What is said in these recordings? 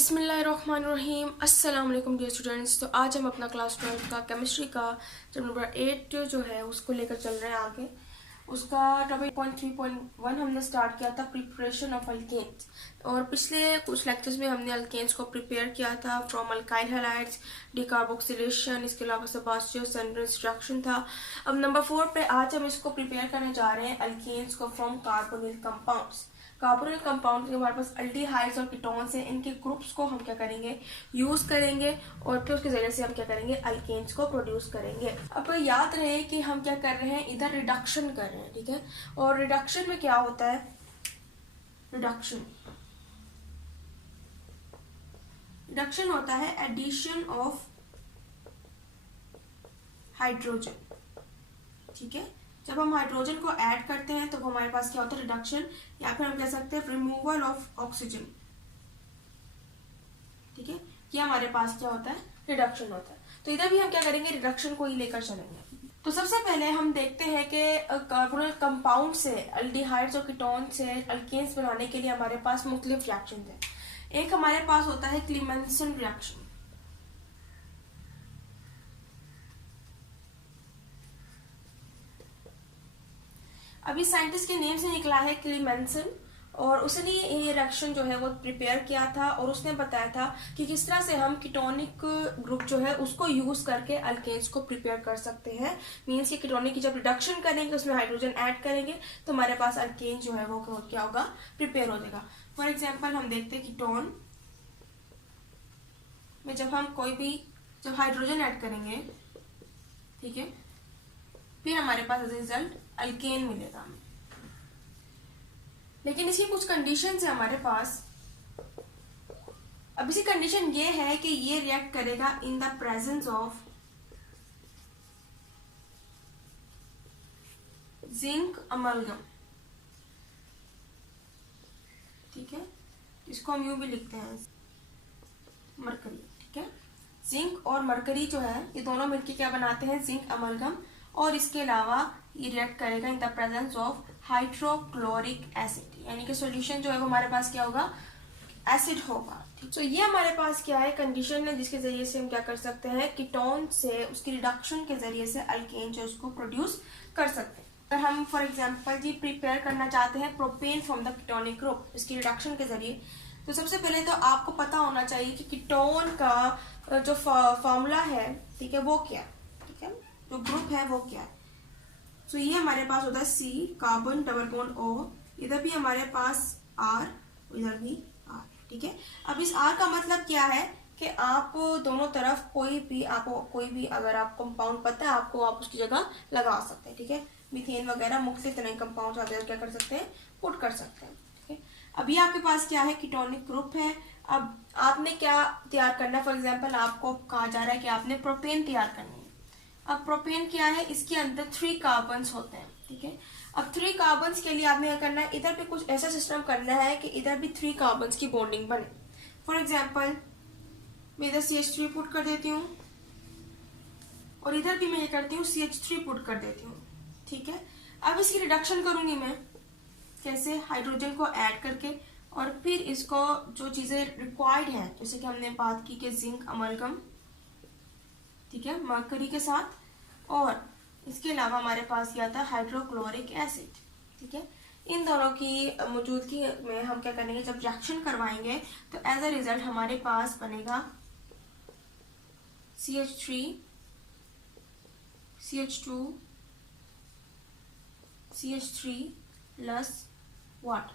बिस्मिल्लाहिर्रहमानिर्रहीम। अस्सलाम वालेकुम डियर स्टूडेंट्स। तो आज हम अपना क्लास 12 का केमिस्ट्री का चैप्टर नंबर 8 जो है उसको लेकर चल रहे हैं आगे। उसका टॉपिक 3.1 हमने स्टार्ट किया था, प्रिपरेशन ऑफ अल्केन्स। और पिछले कुछ लेक्चर्स में हमने अल्केन्स को प्रिपेयर किया था फ्रॉम अल्काइल हैलाइड्स, डिकार्बोक्सिलेशन, इसके अलावा सेबास्टियस रिएक्शन था। अब नंबर 4 पे आज हम इसको प्रिपेयर करने जा रहे हैं अल्केन्स को from carbonyl compounds. Carbonyl compound के हमारे पास अल्डिहाइड्स और कीटोन्स हैं, इनके ग्रुप्स को हम क्या करेंगे, यूज करेंगे और फिर उसके जरिए से हम क्या करेंगे, अल्केन्स को प्रोड्यूस करेंगे। अब याद रहे कि हम क्या कर रहे हैं, इधर रिडक्शन कर रहे हैं, ठीक है। और रिडक्शन में क्या होता है, रिडक्शन होता है एडिशन ऑफ हाइड्रोजन, ठीक है। जब हम हाइड्रोजन को ऐड करते हैं तो हमारे पास क्या होता है, रिडक्शन, या फिर हम कह सकते हैं रिमूवल ऑफ ऑक्सीजन, ठीक है। ये हमारे पास क्या होता है, रिडक्शन होता है। तो इधर भी हम क्या करेंगे, रिडक्शन को ही लेकर चलेंगे। तो सबसे पहले हम देखते हैं कि कार्बोनिल कंपाउंड से, अल्डिहाइड्स और कीटोन से अल्केन्स बनाने के लिए हमारे पास मुख्तलिफ रिएक्शन है। एक हमारे पास होता है क्लीमेंसन रिएक्शन। अभी साइंटिस्ट के नेम से निकला है क्लीमेंसन, और उसने ये रिएक्शन जो है वो प्रिपेयर किया था और उसने बताया था कि किस तरह से हम कीटोनिक ग्रुप जो है उसको यूज करके अल्केन्स को प्रिपेयर कर सकते हैं। मींस कि कीटोनिक की जब रिडक्शन करेंगे, उसमें हाइड्रोजन ऐड करेंगे तो हमारे पास अल्केन जो है वो क्या होगा, प्रिपेयर हो जाएगा। फॉर एग्जाम्पल हम देखते हैं कीटोन में जब हाइड्रोजन ऐड करेंगे, ठीक है, फिर हमारे पास एज रिजल्ट अल्केन मिलेगा। लेकिन इसकी कुछ कंडीशंस है हमारे पास। अब इसी कंडीशन ये है कि ये रिएक्ट करेगा in the presence of zinc amalgam, ठीक है। इसको हम यूं भी लिखते हैं मरकरी, ठीक है। जिंक और मरकरी जो है ये दोनों मिलकर क्या बनाते हैं, जिंक अमलगम। और इसके अलावा ये रिएक्ट करेगा in the presence of hydrochloric acid, यानी कि सॉल्यूशन जो है वो हमारे पास क्या होगा, एसिड होगा, ठीक। तो ये हमारे पास क्या है, कंडीशन है जिसके जरिए से हम क्या कर सकते हैं, कीटोन से उसकी रिडक्शन के जरिए से अल्केन जो उसको प्रोड्यूस कर सकते हैं। अगर हम फॉर एग्जांपल जी प्रिपेयर करना चाहते हैं propane from the ketonic group इसकी रिडक्शन के जरिए, तो सबसे पहले तो आपको पता होना चाहिए कि कीटोन का जो फॉर्मूला है, ठीक है, वो क्या है, ठीक है, जो ग्रुप है वो क्या है। तो ये हमारे पास होता है C, carbon double bond O, इधर भी हमारे पास R, इधर भी R, ठीक है। अब इस R का मतलब क्या है कि आप दोनों तरफ कोई भी अगर आपको कंपाउंड पता है आपको, आप उसकी जगह लगा सकते हैं, ठीक है। मीथेन वगैरह मुख्तलिफ तरह के कंपाउंड आते हैं, क्या कर सकते हैं, पुट कर सकते हैं, ठीक है। अभी आपके पास क्या है, कीटोनिक ग्रुप है। अब आपने क्या तैयार करना है, फॉर एग्जाम्पल आपको कहा जा रहा है कि आपने प्रोपेन तैयार करनी है। अब प्रोपेन क्या है, इसके अंदर 3 कार्बन्स होते हैं, ठीक है। अब 3 कार्बन्स के लिए आपने क्या करना है, इधर पे कुछ ऐसा सिस्टम करना है कि इधर भी 3 कार्बन्स की बॉन्डिंग बने। फॉर एग्जाम्पल मैं इधर CH3 पुट कर देती हूँ और इधर भी मैं ये करती हूँ CH3 पुट कर देती हूँ, ठीक है। अब इसकी रिडक्शन करूंगी मैं कैसे, हाइड्रोजन को ऐड करके, और फिर इसको जो चीजें रिक्वायर्ड है, जैसे कि हमने बात की कि जिंक अमलगम, ठीक है, मरकरी के साथ, और इसके अलावा हमारे पास क्या था, हाइड्रोक्लोरिक एसिड, ठीक है। इन दोनों की मौजूदगी में हम क्या करेंगे, जब रिएक्शन करवाएंगे तो एज अ रिजल्ट हमारे पास बनेगा CH3, CH2, CH3 plus water.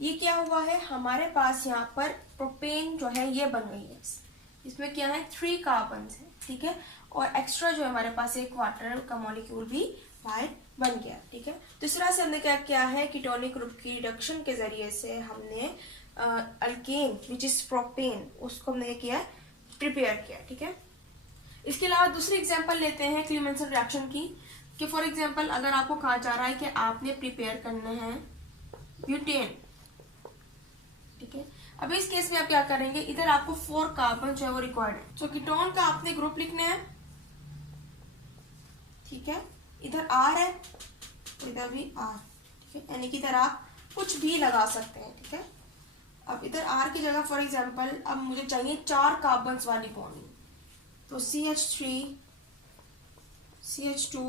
ये क्या हुआ है, हमारे पास यहाँ पर प्रोपेन जो है ये बन गई है। इसमें क्या है, 3 कार्बन्स है, ठीक है, और एक्स्ट्रा जो है हमारे पास एक वाटर का मॉलिक्यूल भी बाहर बन गया, ठीक है। तो इस तरह से हमने क्या किया है, कीटोनिक ग्रुप की रिडक्शन के जरिए से हमने अल्केन विच इज प्रोपेन उसको हमने किया, प्रिपेयर किया, ठीक है। इसके अलावा दूसरी एग्जांपल लेते हैं क्लीमेंसन रिएक्शन की, कि फॉर एग्जांपल अगर आपको कहा जा रहा है कि आपने प्रिपेयर करना है ब्यूटेन, ठीक है। अब इस केस में आप क्या करेंगे, इधर आपको 4 कार्बन जो है वो रिक्वायर्ड है। तो कीटोन का आपने ग्रुप लिखना है, ठीक है, इधर R है, इधर भी R, ठीक है, यानी कि इधर आप कुछ भी लगा सकते हैं, ठीक है। अब इधर R की जगह फॉर एग्जांपल अब मुझे चाहिए 4 कार्बन्स वाली बॉन्डिंग, तो CH3 CH2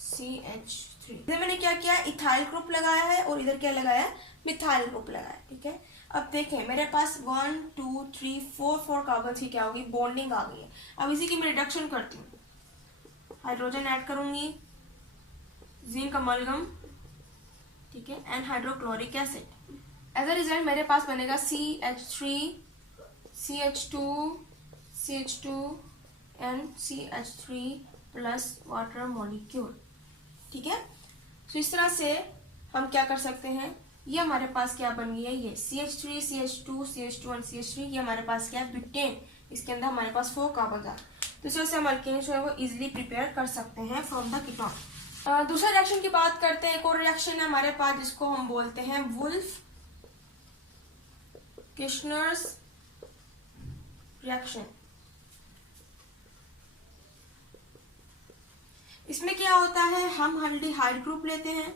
CH3। इधर मैंने क्या किया, इथाइल ग्रुप लगाया है और इधर क्या लगाया, मिथाइल ग्रुप लगाया। ठीक है, अब देखें मेरे पास 1 2 3 4 कार्बन की क्या होगी, बॉन्डिंग आ गई है। अब इसी की मैं रिडक्शन करती हूँ, हाइड्रोजन ऐड करूंगी, जिंक अमलगम, ठीक है, and hydrochloric acid. As a result मेरे पास बनेगा CH3 CH2 CH2 and CH3 plus water molecule. ठीक है, तो इस तरह से हम क्या कर सकते हैं, ये हमारे पास क्या बन गई है, ये CH3 CH2 CH2 and CH3, ये हमारे पास क्या है, ब्यूटेन। इसके अंदर हमारे पास 4 कार्बन है। तो इस वजह से हम अल्केन जो है वो इजीली प्रिपेयर कर सकते हैं फ्रॉम द कीटोन। दूसरा रिएक्शन की बात करते हैं, एक और रिएक्शन है हमारे पास जिसको हम बोलते हैं वुल्फ किशनर्स रिएक्शन। इसमें क्या होता है, हम अल्डिहाइड ग्रुप लेते हैं,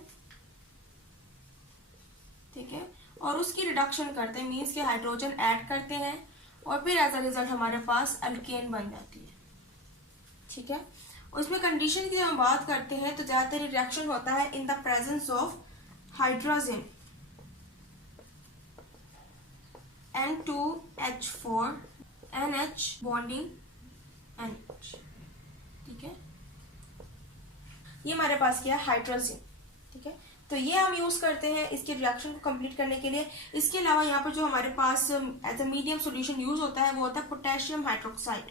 ठीक है, और उसकी रिडक्शन करते हैं, मीन्स के हाइड्रोजन ऐड करते हैं और फिर एज अ रिजल्ट हमारे पास अल्केन बन जाती है। ठीक है, और इसमें कंडीशन की हम बात करते हैं तो ज्यादातर रिएक्शन होता है in the presence of hydrogen N2H4 NH bonding NH। ठीक है, ये हमारे पास क्या है, हाइड्रोजन। ठीक है, तो ये हम यूज करते हैं इसके रिएक्शन को कंप्लीट करने के लिए। इसके अलावा यहाँ पर जो हमारे पास as a medium solution use होता है वो होता है पोटेशियम हाइड्रोक्साइड।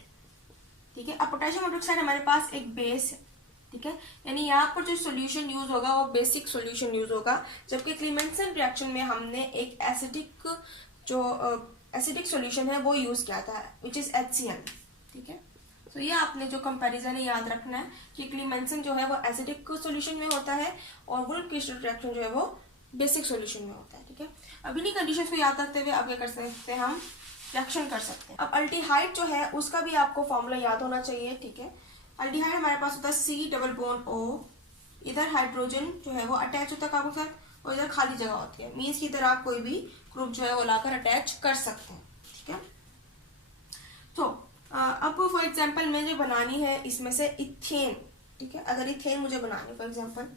ठीक है, अब पोटेशियम हाइड्रोक्साइड हमारे पास एक बेस है। ठीक है, यानी यहाँ पर जो सॉल्यूशन यूज होगा वो बेसिक सॉल्यूशन यूज होगा, जबकि क्लीमेंसन रिएक्शन में हमने एक एसिडिक जो एसिडिक सॉल्यूशन है वो यूज किया था, विच इज HCl। ठीक है, तो ये आपने जो कंपैरिजन है याद रखना है कि क्लीमेंसन जो है वो एसिडिक सॉल्यूशन में होता है और वुल्फ किशनर रिएक्शन जो है वो बेसिक सॉल्यूशन में होता है। ठीक है, अब इन्हीं कंडीशंस को याद रखते हुए अब क्या कर सकते हैं, हम रिएक्शन कर सकते हैं। अब अल्डिहाइड जो है उसका भी आपको फॉर्मूला याद होना चाहिए। ठीक है, अल्डिहाइड हमारे पास होता है C डबल बॉन्ड O, इधर हाइड्रोजन जो है वो अटैच होता है कार्बन के साथ और इधर खाली जगह होती है, मीन्स की इधर आप कोई भी ग्रुप जो है वो लाकर अटैच कर सकते हैं। ठीक है, तो अब फॉर एग्जांपल मुझे बनानी है इसमें से इथेन। ठीक है, अगर इथेन मुझे बनानी for example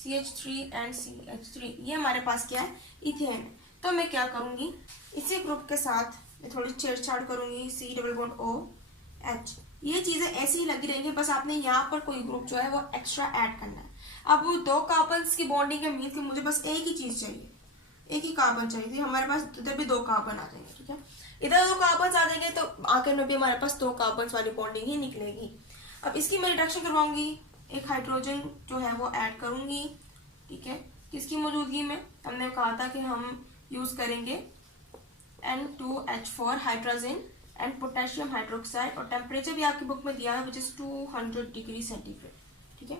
CH3 and CH3, ये हमारे पास क्या है, इथेन। तो मैं क्या करूंगी, इसी ग्रुप के साथ मैं थोड़ी छेड़छाड़ करूंगी, C double bond O H। ये चीजें ऐसी ही लगी रहेंगी, बस आपने यहाँ पर कोई ग्रुप जो है वो एक्स्ट्रा ऐड करना है। अब वो 2 कार्बन की बॉन्डिंग है, मीन्स कि मुझे बस एक ही चीज चाहिए, एक ही कार्बन चाहिए, तो हमारे पास इधर भी 2 कार्बन आ जाएंगे। ठीक है, इधर 2 कार्बन आ जाएंगे तो आखिर में भी हमारे पास 2 कार्बन वाली बॉन्डिंग ही निकलेगी। अब इसकी मैं रिडक्शन करवाऊंगी, एक हाइड्रोजन जो है वो ऐड करूंगी। ठीक है, किसकी मौजूदगी में, हमने कहा था कि हम यूज करेंगे N2H4 hydrogen and potassium hydroxide, और टेम्परेचर भी आपकी बुक में दिया है विच इज 200 डिग्री सेंटीग्रेड। ठीक है,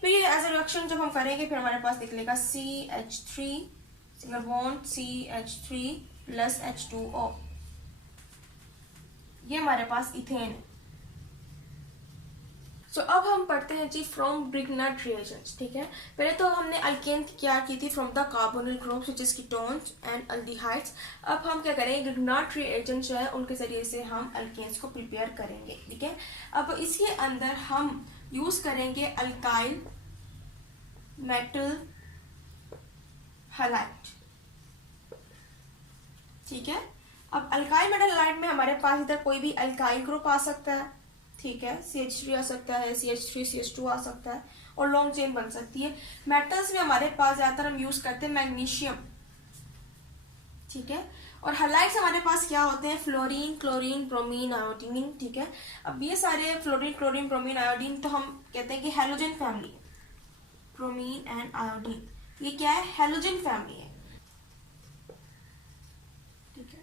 फिर ये एज अ रिएक्शन जब हम करेंगे फिर हमारे पास निकलेगा CH3 single bond CH3 plus H2O, ये हमारे पास इथेन है। सो अब हम पढ़ते हैं जी फ्रॉम ब्रिग्नार्ड रिएजेंट्स। ठीक है, पहले तो हमने अल्केन क्या की थी from the carbonyl groups which is ketones and aldehydes. अब हम क्या करेंगे, ब्रिग्नार्ड रिएजेंट्स जो है उनके जरिए से हम अल्केन्स को प्रिपेयर करेंगे। ठीक है, अब इसके अंदर हम यूज करेंगे अल्काइल मेटल हैलाइड। ठीक है, अब अल्काइल मेटल हैलाइड में हमारे पास इधर कोई भी अल्काइल ग्रुप आ सकता है। ठीक है, CH3 आ सकता है, CH3 CH2 आ सकता है और लॉन्ग चेन बन सकती है। मेटल्स में हमारे पास ज्यादातर हम यूज करते हैं मैग्नीशियम। ठीक है, और हैलाइड्स हमारे पास क्या होते हैं, फ्लोरीन क्लोरीन ब्रोमीन आयोडीन। ठीक है, अब ये सारे फ्लोरीन क्लोरीन ब्रोमीन आयोडीन तो हम कहते हैं कि हैलोजन फैमिली है, ब्रोमीन एंड आयोडीन, ये क्या है, हैलोजन फैमिली है। ठीक है,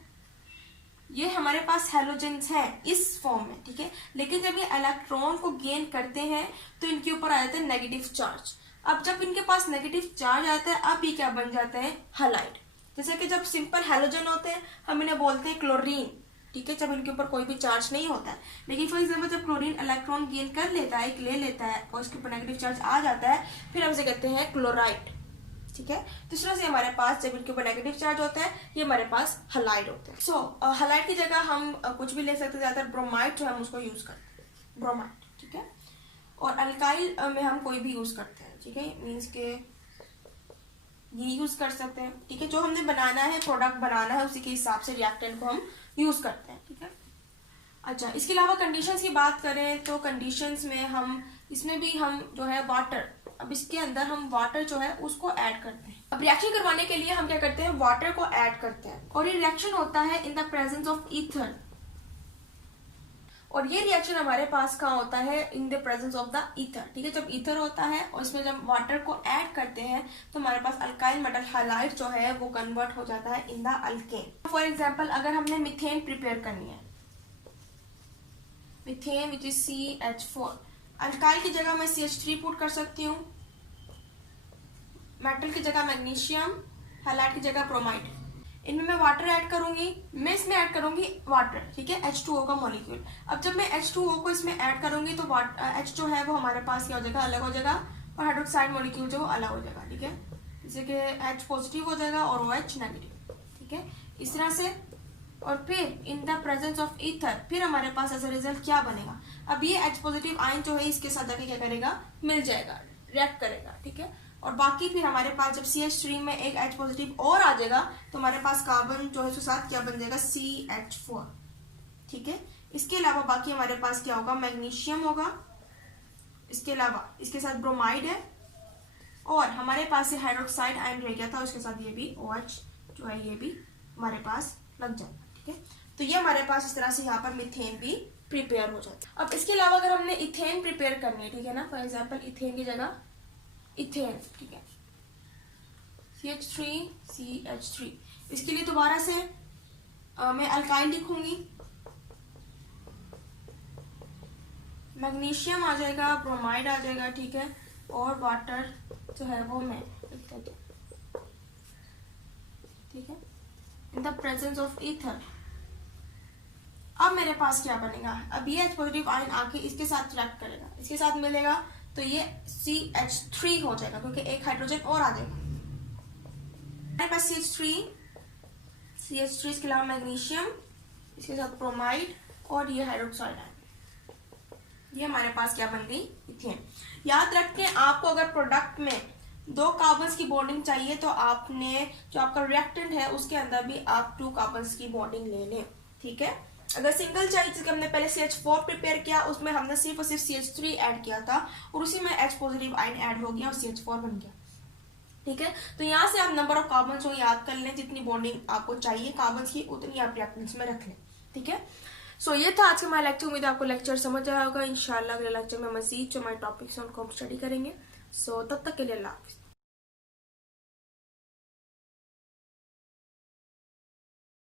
ये हमारे पास हैलोजेंस है इस फॉर्म में। ठीक है, लेकिन जब ये इलेक्ट्रॉन को गेन करते हैं तो इनके ऊपर आ जाता है नेगेटिव चार्ज। अब जब इनके पास नेगेटिव चार्ज आता है अब ये क्या बन जाता है, हैलाइड। जैसे कि जब सिंपल हैलोजन होते हैं हम इन्हें बोलते हैं क्लोरीन। ठीक है, जब इनके ऊपर कोई भी चार्ज नहीं होता है, लेकिन फॉर एग्जाम्पल जब क्लोरीन इलेक्ट्रॉन गेन कर लेता है, ले लेता है और इसके ऊपर नेगेटिव चार्ज आ जाता है, फिर हम इसे कहते हैं क्लोराइड। ठीक है। तो इस तरह से हमारे पास जब इनके ऊपर नेगेटिव चार्ज होता है ये हमारे पास हलाइड होते हैं। सो हलाइड की जगह हम कुछ भी ले सकते हैं, ज्यादातर ब्रोमाइड जो हम उसको यूज करते हैं, ब्रोमाइड, ठीक है। और अल्काइल में हम कोई भी यूज करते हैं, ठीक है, मीन्स के ये यूज कर सकते हैं, ठीक है। जो हमने बनाना है, प्रोडक्ट बनाना है, उसी के हिसाब से रिएक्टेंट को हम यूज करते हैं, ठीक है। अच्छा, इसके अलावा कंडीशंस की बात करें तो कंडीशंस में हम इसमें भी हम जो है वाटर, अब इसके अंदर हम वाटर जो है उसको ऐड करते हैं। अब रिएक्शन करवाने के लिए हम क्या करते हैं, वाटर को ऐड करते हैं और ये रिएक्शन होता है in the presence of ether. और ये रिएक्शन हमारे पास कहाँ होता है, in the presence of the ether, ठीक है। जब ईथर होता है और इसमें जब वाटर को ऐड करते हैं तो हमारे पास अल्काइल मेटल हैलाइड जो है वो कन्वर्ट हो जाता है in the alkane. For example अगर हमने मीथेन प्रिपेयर करनी है, methane which is CH4, alkyl की जगह मैं CH3 पुट कर सकती हूँ, मेटल की जगह मैग्नीशियम, हैलाइड की जगह ब्रोमाइड। इनमें मैं वाटर ऐड करूंगी, मैं इसमें ऐड करूंगी वाटर, ठीक है, H2O का मॉलिक्यूल। अब जब मैं H2O को इसमें ऐड करूंगी तो H जो है वो हमारे पास क्या हो जाएगा, अलग हो जाएगा, और हाइड्रोक्साइड मॉलिक्यूल जो अलग हो जाएगा, ठीक है। जैसे कि H पॉजिटिव हो जाएगा और OH नेगेटिव, ठीक है, इस तरह से। और फिर in the presence of ether फिर हमारे पास एज अ रिजल्ट क्या बनेगा, अब ये H पॉजिटिव आयन जो है इसके साथ जाके क्या करेगा, मिल जाएगा, रिएक्ट करेगा, ठीक है। और बाकी फिर हमारे पास जब CH3 में एक H पॉजिटिव और आ जाएगा तो हमारे पास कार्बन जो है उसके साथ क्या बन जाएगा, CH4, ठीक है। इसके अलावा बाकी हमारे पास क्या होगा, मैग्नीशियम होगा, इसके अलावा इसके साथ ब्रोमाइड है, और हमारे पास ये हाइड्रोक्साइड आयन रह गया था, उसके साथ ये भी OH जो है ये भी हमारे पास लग जाएगा, ठीक है। तो ये हमारे पास इस तरह से यहाँ पर मीथेन भी प्रिपेयर हो जाता है। अब इसके अलावा अगर हमने इथेन प्रिपेयर करनी है, ठीक है ना, फॉर एग्जाम्पल इथेन की जगह इथेन, ठीक है, CH3 इसके लिए दोबारा से मैं अल्काइल लिखूंगी, मैग्नीशियम आ जाएगा, ब्रोमाइड आ जाएगा, ठीक है, और वाटर जो है वो मैं लिख देती हूँ, ठीक है, in the presence of ether. अब मेरे पास क्या बनेगा, अब ये H पॉजिटिव आयन आके इसके साथ रिएक्ट करेगा, इसके साथ मिलेगा तो ये CH3 हो जाएगा क्योंकि एक हाइड्रोजन और आ जाएगा। मेरे पास CH3 इसके अलावा मैग्नीशियम, इसके साथ ब्रोमाइड और ये हाइड्रोक्साइड आयन, ये हमारे पास क्या बन गई, इथेन। याद रखें आपको अगर प्रोडक्ट में 2 कार्बन्स की बॉन्डिंग चाहिए तो आपने जो आपका रिएक्टेंट है उसके अंदर भी आप 2 कार्बन्स की बॉन्डिंग ले लें, ठीक है। अगर सिंगल चाहिए, जिसके हमने पहले CH4 प्रिपेयर किया, उसमें हमने सिर्फ और सिर्फ CH3 ऐड किया था और उसी में H पॉजिटिव आयन ऐड हो गया और CH4 बन गया, ठीक है। तो यहाँ से आप नंबर ऑफ कार्बन्स को याद कर लें, जितनी बॉन्डिंग आपको चाहिए कार्बन्स की उतनी आप रिएक्टेंट्स में रख लें, ठीक है। सो ये था आज का हमारा लेक्चर। उम्मीद आपको लेक्चर समझ आया होगा। इंशाल्लाह अगले लेक्चर में मजीद जो हमारे टॉपिक्स हैं उनको हम स्टडी करेंगे। सो तब तक के लिए अल्लाह हाफिज़।